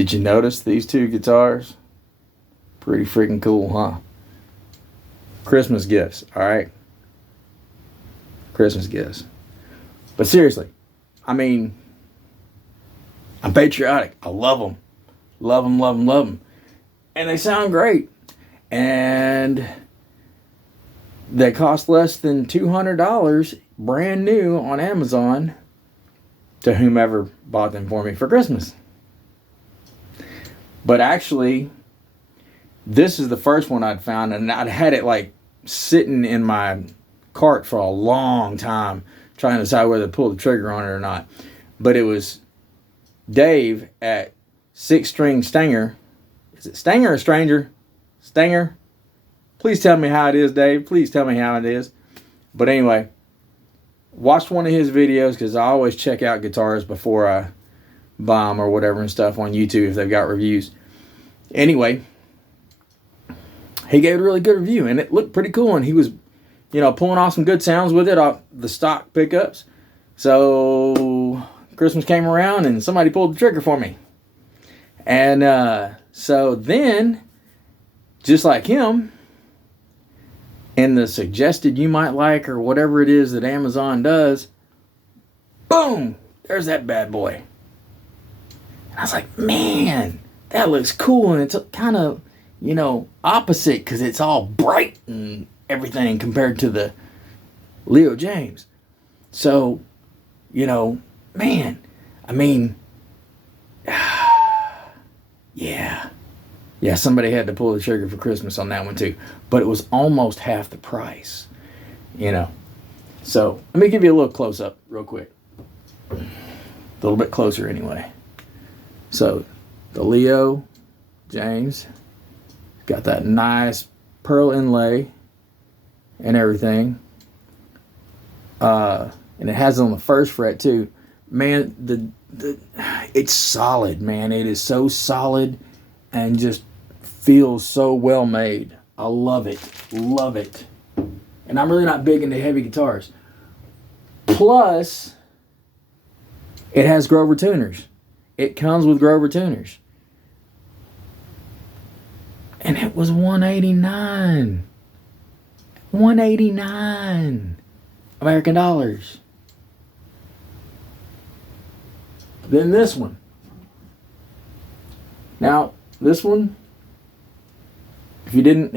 Did you notice these two guitars? Pretty freaking cool, huh? Christmas gifts, all right? Christmas gifts. But seriously, I mean, I'm patriotic. I love them. Love them, love them, love them. And they sound great. And they cost less than $200 brand new on Amazon to whomever bought them for me for Christmas. But actually, this is the first one I'd found, and I'd had it like sitting in my cart for a long time trying to decide whether to pull the trigger on it or not. But it was Dave at Six String Stanger. Is it Stanger or Stranger? Stanger? Please tell me how it is, Dave. Please tell me how it is. But anyway, watched one of his videos because I always check out guitars before I buy them or whatever and stuff on YouTube if they've got reviews. Anyway, he gave it a really good review and it looked pretty cool, and he was, pulling off some good sounds with it off the stock pickups. So Christmas came around and somebody pulled the trigger for me. And so then, just like him, in the suggested you might like or whatever it is that Amazon does, boom, there's that bad boy. And I was like, man, that looks cool. And it's kind of, opposite because it's all bright and everything compared to the Leo James. So, man, I mean, yeah, somebody had to pull the trigger for Christmas on that one too. But it was almost half the price, So let me give you a little close up real quick. A little bit closer anyway. So the Leo James got that nice pearl inlay and everything. And it has it on the first fret too. Man, it's solid, man. It is so solid and just feels so well made. I love it. Love it. And I'm really not big into heavy guitars. Plus, it has Grover tuners. It comes with Grover tuners. And it was $189. $189 American dollars. Then this one. Now, this one, you didn't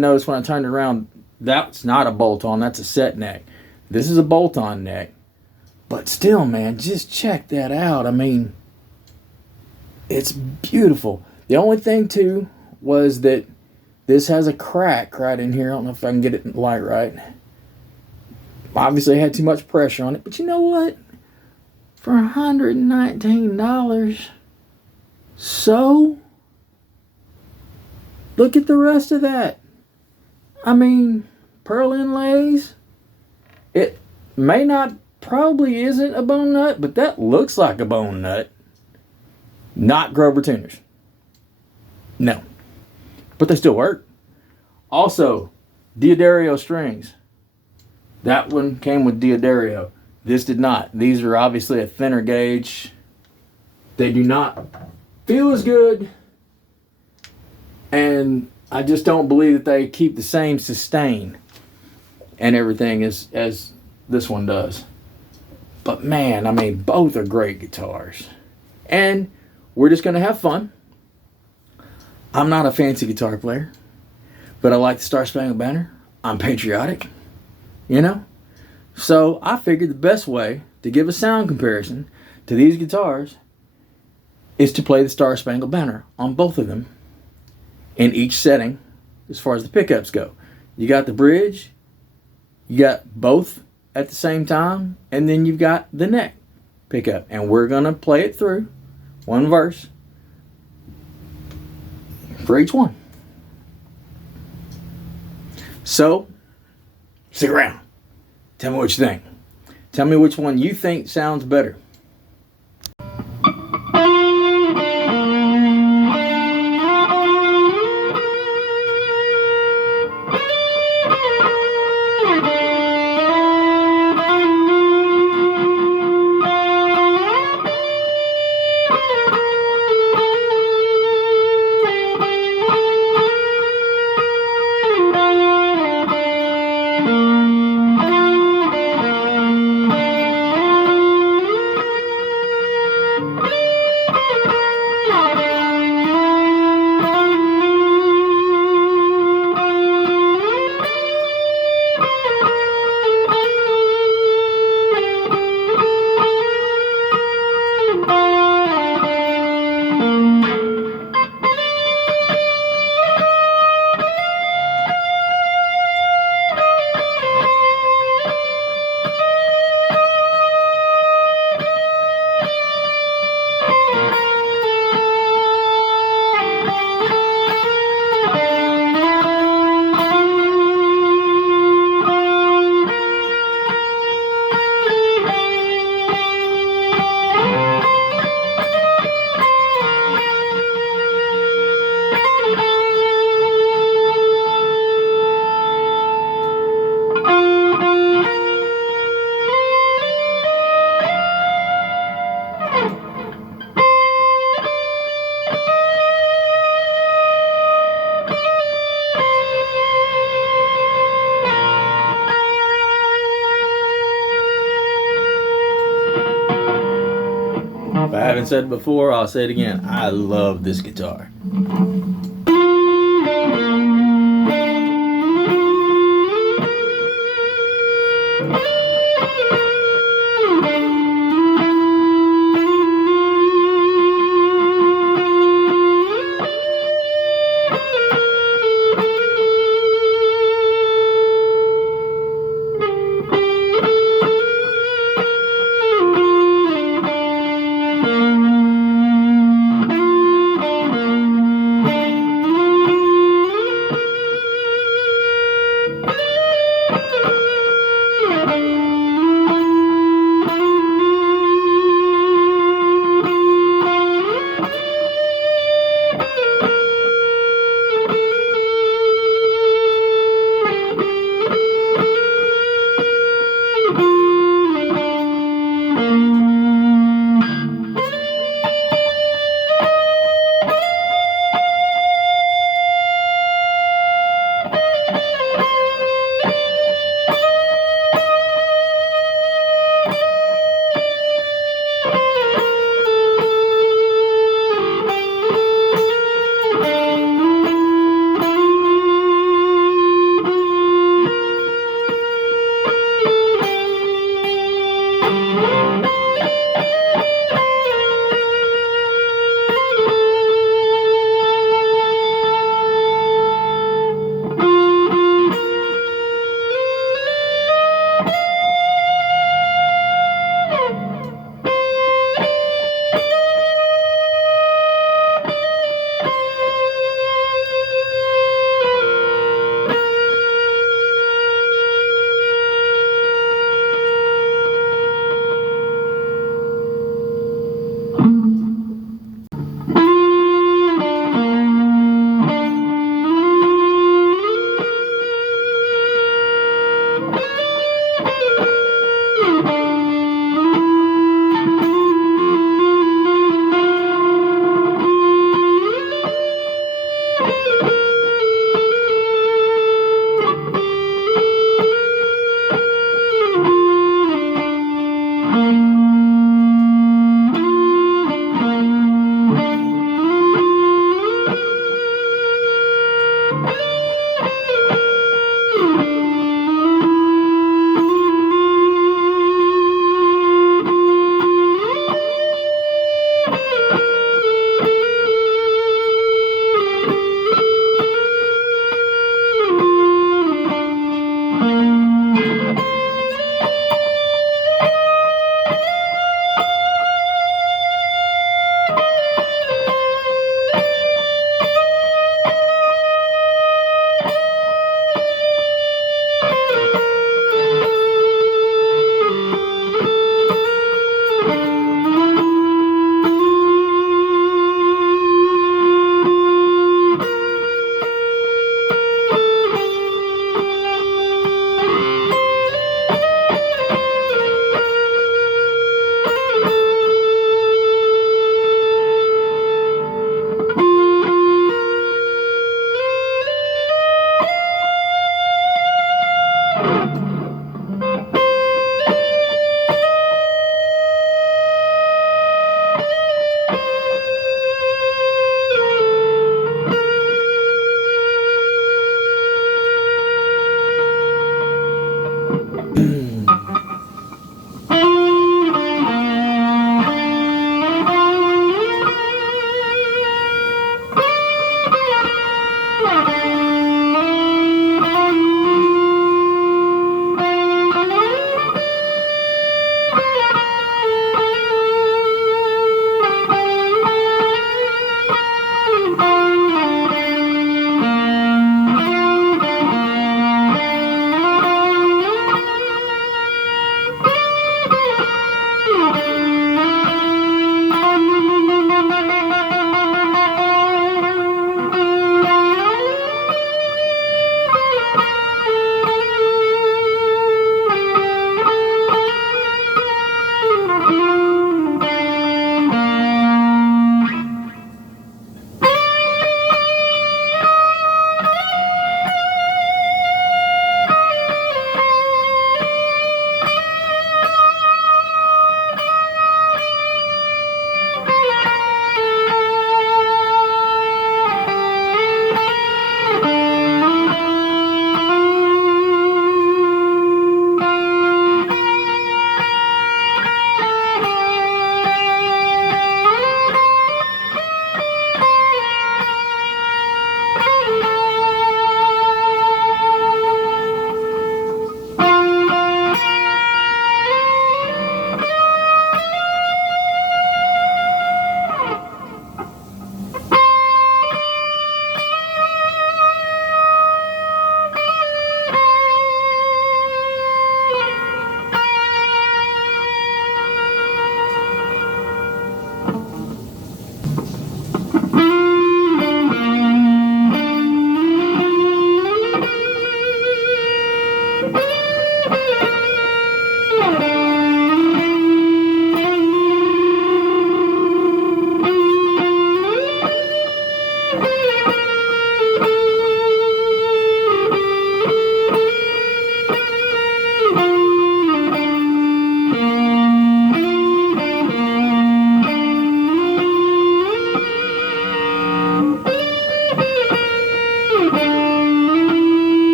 notice when I turned it around, that's not a bolt-on, that's a set neck. This is a bolt-on neck. But still, man, just check that out. I mean, it's beautiful. The only thing, too, was that this has a crack right in here. I don't know if I can get it light right. Obviously, I had too much pressure on it. But you know what? For $119, so look at the rest of that. I mean, pearl inlays. It probably isn't a bone nut, but that looks like a bone nut. Not Grover tuners. No. But they still work. Also, Diodario strings. That one came with Diodario. This did not. These are obviously a thinner gauge. They do not feel as good. And I just don't believe that they keep the same sustain and everything as this one does. But man, I mean, both are great guitars. And we're just going to have fun. I'm not a fancy guitar player, but I like the Star Spangled Banner. I'm patriotic, So I figured the best way to give a sound comparison to these guitars is to play the Star Spangled Banner on both of them in each setting as far as the pickups go. You got the bridge, you got both at the same time, and then you've got the neck pickup. And we're going to play it through, one verse for each one. So, stick around. Tell me what you think. Tell me which one you think sounds better. If I haven't said it before, I'll say it again. I love this guitar.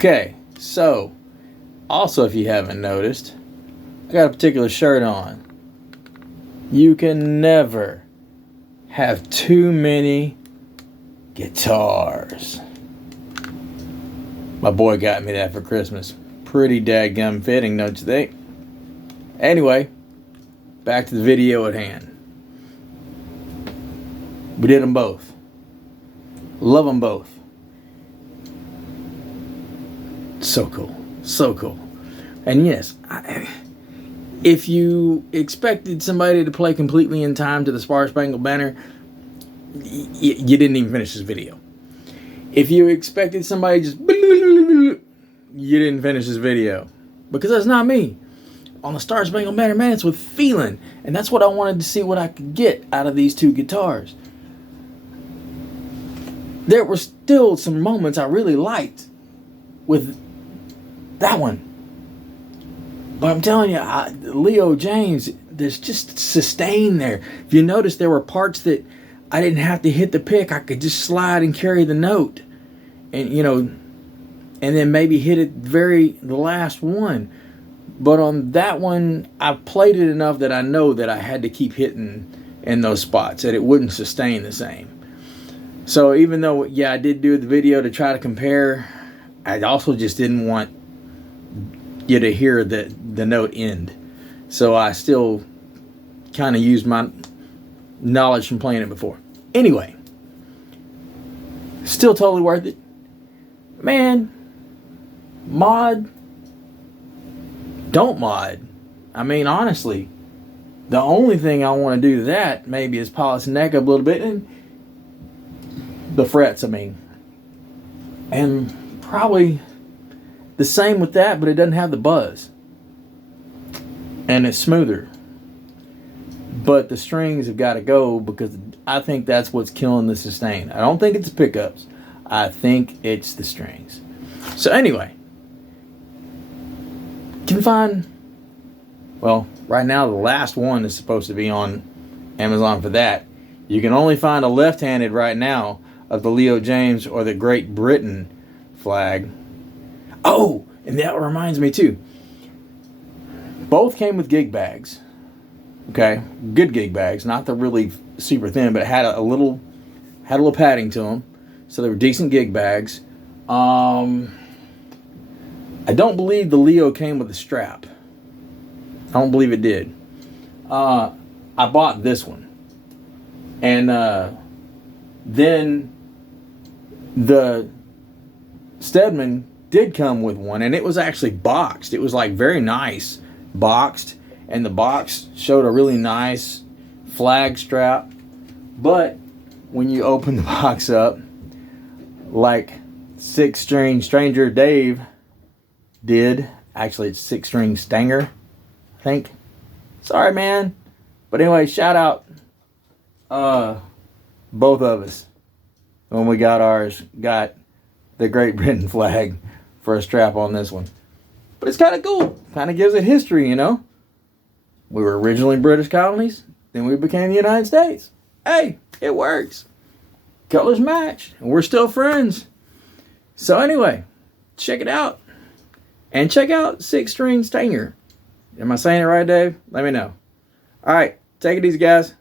Okay, so also, if you haven't noticed, I got a particular shirt on. You can never have too many guitars. My boy got me that for Christmas. Pretty dadgum fitting, don't you think? Anyway, back to the video at hand. We did them both. Love them both. So cool. So cool. And yes, if you expected somebody to play completely in time to the Star Spangled Banner, you didn't even finish this video. If you expected somebody just, you didn't finish this video. Because that's not me. On the Star Spangled Banner, man, it's with feeling. And that's what I wanted to see what I could get out of these two guitars. There were still some moments I really liked with that one. But I'm telling you, Leo James, there's just sustain there. If you notice, there were parts that I didn't have to hit the pick. I could just slide and carry the note. And, you know, and then maybe hit it the last one. But on that one, I played it enough that I know that I had to keep hitting in those spots, that it wouldn't sustain the same. So even though, yeah, I did do the video to try to compare, I also just didn't want you to hear the note end. So I still kind of used my knowledge from playing it before. Anyway, still totally worth it. Man, mod, don't mod. I mean, honestly, the only thing I want to do to that maybe is polish the neck up a little bit and the frets, I mean. And probably the same with that, but it doesn't have the buzz. And it's smoother. But the strings have got to go because I think that's what's killing the sustain. I don't think it's the pickups. I think it's the strings. So anyway, you can find, well, right now the last one is supposed to be on Amazon for that. You can only find a left-handed right now of the Leo James or the Great Britain flag. Oh, and that reminds me too. Both came with gig bags. Okay, good gig bags, not the really super thin, but it had a little padding to them, so they were decent gig bags. I don't believe the Leo came with a strap. I don't believe it did. I bought this one, and then the Stedman did come with one, and it was actually boxed. It was like very nice boxed, and the box showed a really nice flag strap. But when you open the box up, like 6-string Stranger Dave did, actually it's 6-string Stanger, I think. Sorry, man. But anyway, shout out both of us when we got ours. Got the Great Britain flag for a strap on this one. But it's kind of cool. Kind of gives it history, you know. We were originally British colonies. Then we became the United States. Hey, it works. Colors match. And we're still friends. So anyway, check it out. And check out 6-string Stanger. Am I saying it right, Dave? Let me know. All right. Take it easy, guys.